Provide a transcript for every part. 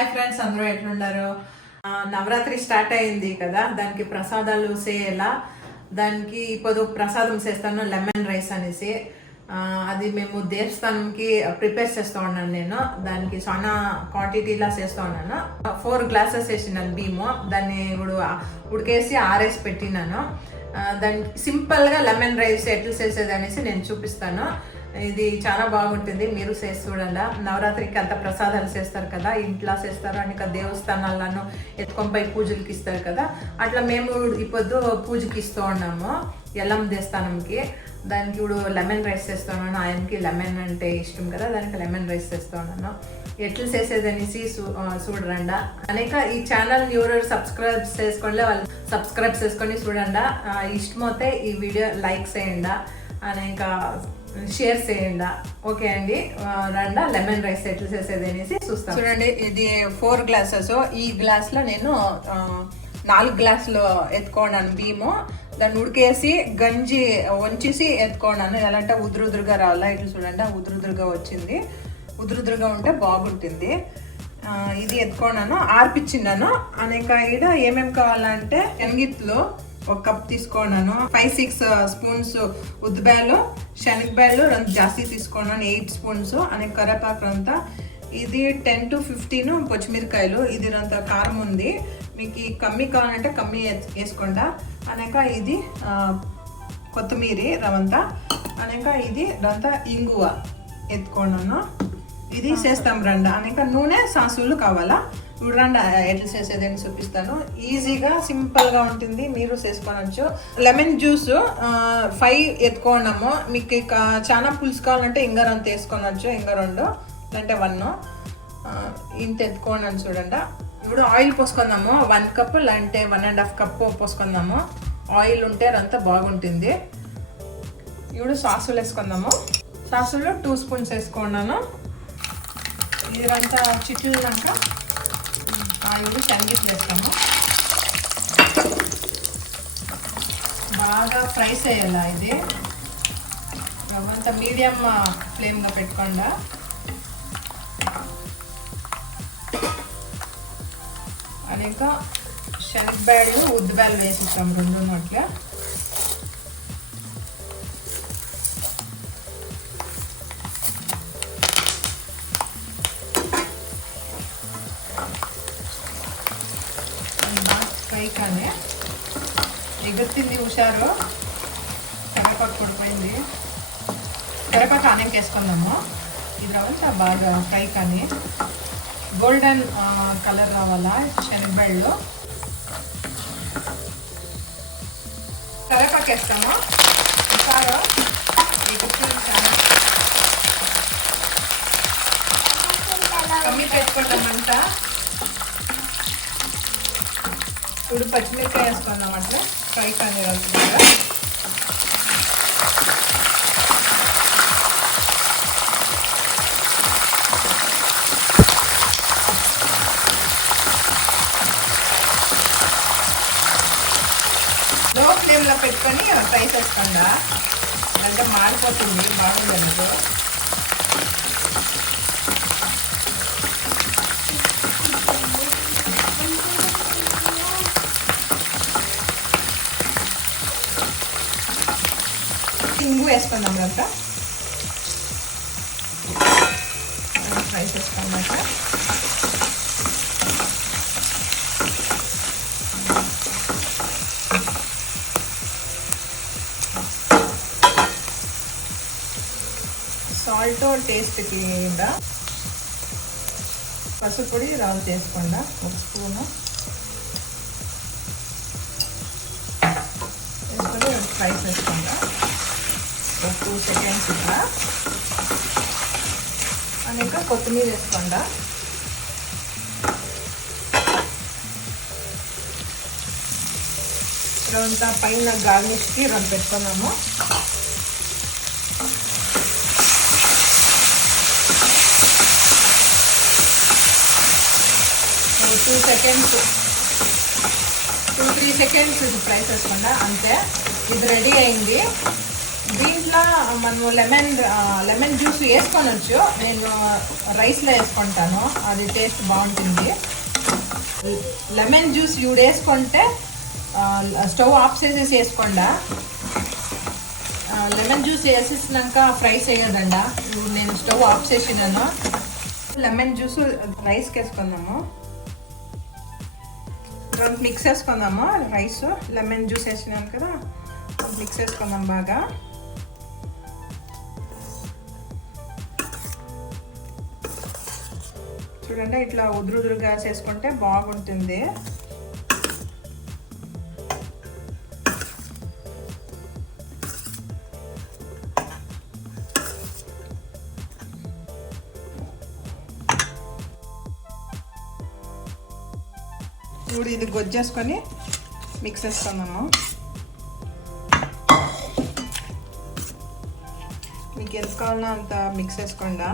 Hi friends, అందరూ ఎట్లున్నారు? Navratri start అయింది కదా, దానికి ప్రసాదాలు చేయాలా. దానికి ఇప్పుడు ప్రసాదం చేస్తాను లెమన్ రైస్ అనేసి. అది మేము దేవస్థానంకి ప్రిపేర్ చేస్తూ ఉన్నాను. నేను దానికి చాలా క్వాంటిటీలా చేస్తూ ఉన్నాను. 4 గ్లాసెస్ వేసినాను బియ్యము. దాన్ని ఇప్పుడు ఉడికేసి ఆరేసి పెట్టినాను. దానికి సింపుల్గా లెమన్ రైస్ ఎట్లా చేసేది అనేసి నేను చూపిస్తాను. ఇది చాలా బాగుంటుంది, మీరు చేసి చూడండి. నవరాత్రికి అంత ప్రసాదాలు చేస్తారు కదా, ఇంట్లో చేస్తారు అని దేవస్థానాలను ఎత్తుకొని పోయి పూజలకి ఇస్తారు కదా, అట్లా మేము ఇప్పుడు పూజకి ఇస్తూ ఉన్నాము ఎల్లం దేవస్థానంకి. దానికి ఇప్పుడు లెమన్ రైస్ చేస్తూ ఉన్నాను. ఆయనకి లెమన్ అంటే ఇష్టం కదా, దానికి లెమన్ రైస్ చేస్తూ ఉన్నాను. ఎట్లా చేసేది అనేసి చూడరండా. అనేక ఈ ఛానల్ ఎవరు సబ్స్క్రైబ్ చేసుకోండి, వాళ్ళు సబ్స్క్రైబ్ చేసుకొని చూడండి. ఇష్టమైతే ఈ వీడియో లైక్ చేయండి, అనేక షేర్ చేయండి. ఓకే అండి, రండా లెమన్ రైస్ ఎట్లా చేసేది అనేసి చూస్తాం. చూడండి, ఇది 4 గ్లాసెస్. ఈ గ్లాస్లో నేను 4 గ్లాసులు ఎత్తుకోన్నాను బియ్యము. దాన్ని ఉడికేసి గంజి వంచేసి ఎత్తుకోన్నాను. ఎలా అంటే ఉదురుదురుగా రావాలా. ఇట్లా చూడండి, ఉదురుదురుగా వచ్చింది. ఉదురుదురుగా ఉంటే బాగుంటుంది. ఇది ఎత్తుకోన్నాను, ఆర్పిచ్చిన్నాను. అనేక ఈడ ఏమేమి కావాలంటే శనగిత్తులు 1 కప్ తీసుకున్నాను, 5-6 స్పూన్స్ ఉద్దిబ్యాలు, శనగబ్యాలు 2 జాస్తి తీసుకున్నాను, 8 స్పూన్స్ అనే కరివేపాకు అంతా. ఇది 10 to 15 పచ్చిమిరకాయలు. ఇది అంత కారం ఉంది, మీకు కమ్మి కావాలంటే కమ్మి వేసుకోండి. అనేక ఇది కొత్తిమీర రవంతా. అనేక ఇది రంతా ఇంగువ ఎత్తుకున్నాను. ఇది చేస్తాం రండి. అనేక నూనె సాసులు కావాలా. చూడండి ఎట్లా చేసేది అని చూపిస్తాను. ఈజీగా సింపుల్గా ఉంటుంది, మీరు చేసుకోవచ్చు. Lemon juice 5 ఎత్తుకున్నాము. మీకు చాలా పులుసు కావాలంటే ఇంకా 2 వేసుకోవచ్చు, ఇంకా 2 అంటే 1 ఇంత ఎత్తుకున్నాను. చూడండి, ఇప్పుడు ఆయిల్ పోసుకుందాము. 1 కప్ అంటే 1.5 కప్ పోసుకుందాము. ఆయిల్ ఉంటే అంతా బాగుంటుంది. ఇప్పుడు సాసులు వేసుకుందాము. సాసులు 2 స్పూన్స్ వేసుకున్నాను. ఇదంతా చిట్లినాక ఇప్పుడు శనగిత్తులు వేస్తాము. బాగా ఫ్రై చేయాలా. ఇది అంతా మీడియం ఫ్లేమ్లో పెట్టుకోండి. అనేక శనగబ్యాళ్ళు ఉద్దిబ్యాళ్ళు వేసిస్తాం 2 నోట్ల. కానీ ఎగురుతుంది హుషారు. కరివేపాకు పడిపోయింది. కరివేపాకు ఆనెంకి వేసుకుందాము. ఇది రావాలి బాగా ఫ్రై కానీ గోల్డెన్ కలర్ రావాలా. శనగబ్యాళ్ళు కరివేపాకు వేస్తాము. హుషారు ఎగురుతుంది. కమ్మి పెట్టుకుంటామంట. ఇప్పుడు పచ్చిమిరకాయ వేసుకుందాం. అట్లా ఫ్రై కానీ రాకుండా. లో ఫ్లేమ్లో పెట్టుకొని ఫ్రై చేసుకోండా, అంటే మారిపోతుంది, బాగుంది. ఇంగు వేసుకుందాం అంతా. ఫ్రై చేసుకున్నాక సాల్ట్ టేస్ట్కి కూడా పసుపు పొడి రావు చేసుకోండి 1 స్పూను వేసుకొని ఫ్రై చేసుకుంటా. 2 సెకండ్స్ ఇట్లా. అనేక కొత్తిమీర వేసుకోండి. ఇదంతా పైన గార్నిష్కి 2 పెట్టుకున్నాము. టూ 3 సెకండ్స్ ఇది ఫ్రై చేసుకోండి. అంతే, ఇది రెడీ అయింది. దీంట్లో మనము లెమన్ జ్యూస్ వేసుకోనొచ్చు. నేను రైస్లో వేసుకుంటాను, అది టేస్ట్ బాగుంటుంది. లెమన్ జ్యూస్ ఇవి వేసుకుంటే స్టవ్ ఆఫ్ చేసేసి వేసుకోండా. లెమన్ జ్యూస్ వేసేసినాక ఫ్రై చేయదండ. ఇప్పుడు నేను స్టవ్ ఆఫ్ చేసినాను. లెమన్ జ్యూస్ రైస్కి వేసుకుందాము. మిక్స్ వేసుకుందాము. రైస్ లెమన్ జ్యూస్ వేసినాను కదా, మిక్స్ వేసుకుందాం బాగా. చూడండి, ఇట్లా ఉదురుగా చేసుకుంటే బాగుంటుంది. ఇప్పుడు ఇది గొజ్జేసుకొని మిక్స్ చేసుకుందాము. మీకు ఎంత కావాలో అంత మిక్స్ చేసుకోండి.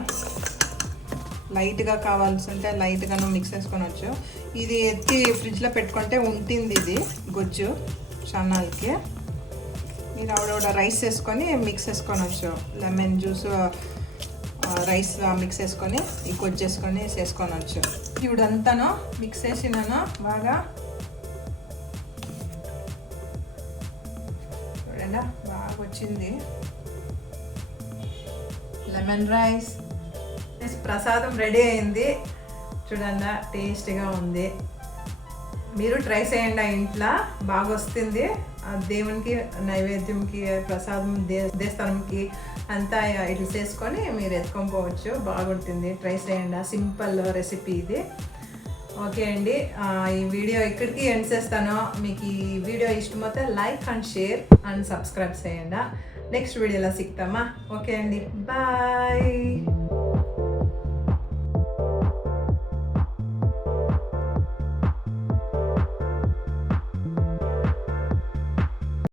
లైట్గా కావాల్సి ఉంటే లైట్గాను మిక్స్ చేసుకోవచ్చు. ఇది ఎత్తి ఫ్రిడ్జ్లో పెట్టుకుంటే ఉంటుంది ఇది గొజ్జు చాన్నాళ్ళకి. మీరు ఆవిడ రైస్ వేసుకొని మిక్స్ చేసుకోవచ్చు. లెమన్ జ్యూస్ రైస్ మిక్స్ చేసుకొని ఈ గొజ్జు వేసుకొని చేసుకోవచ్చు. ఇప్పుడంతాను మిక్స్ చేసినాను బాగా. చూడండి బాగా వచ్చింది లెమన్ రైస్. ప్రసాదం రెడీ అయింది. చూడండి టేస్టీగా ఉంది. మీరు ట్రై చేయండి ఇంట్లో, బాగా వస్తుంది. దేవునికి నైవేద్యంకి ప్రసాదం దేవస్థానంకి అంతా ఇట్లా చేసుకొని మీరు ఎత్తుకొని పోవచ్చు. బాగుంటుంది, ట్రై చేయండి. సింపుల్ రెసిపీ ఇది. ఓకే అండి, ఈ వీడియో ఇక్కడికి ఎండ్ చేస్తాను. మీకు ఈ వీడియో ఇష్టమైతే like and share and subscribe చేయండి. నెక్స్ట్ వీడియోలో సిక్తామా. ఓకే అండి, బాయ్.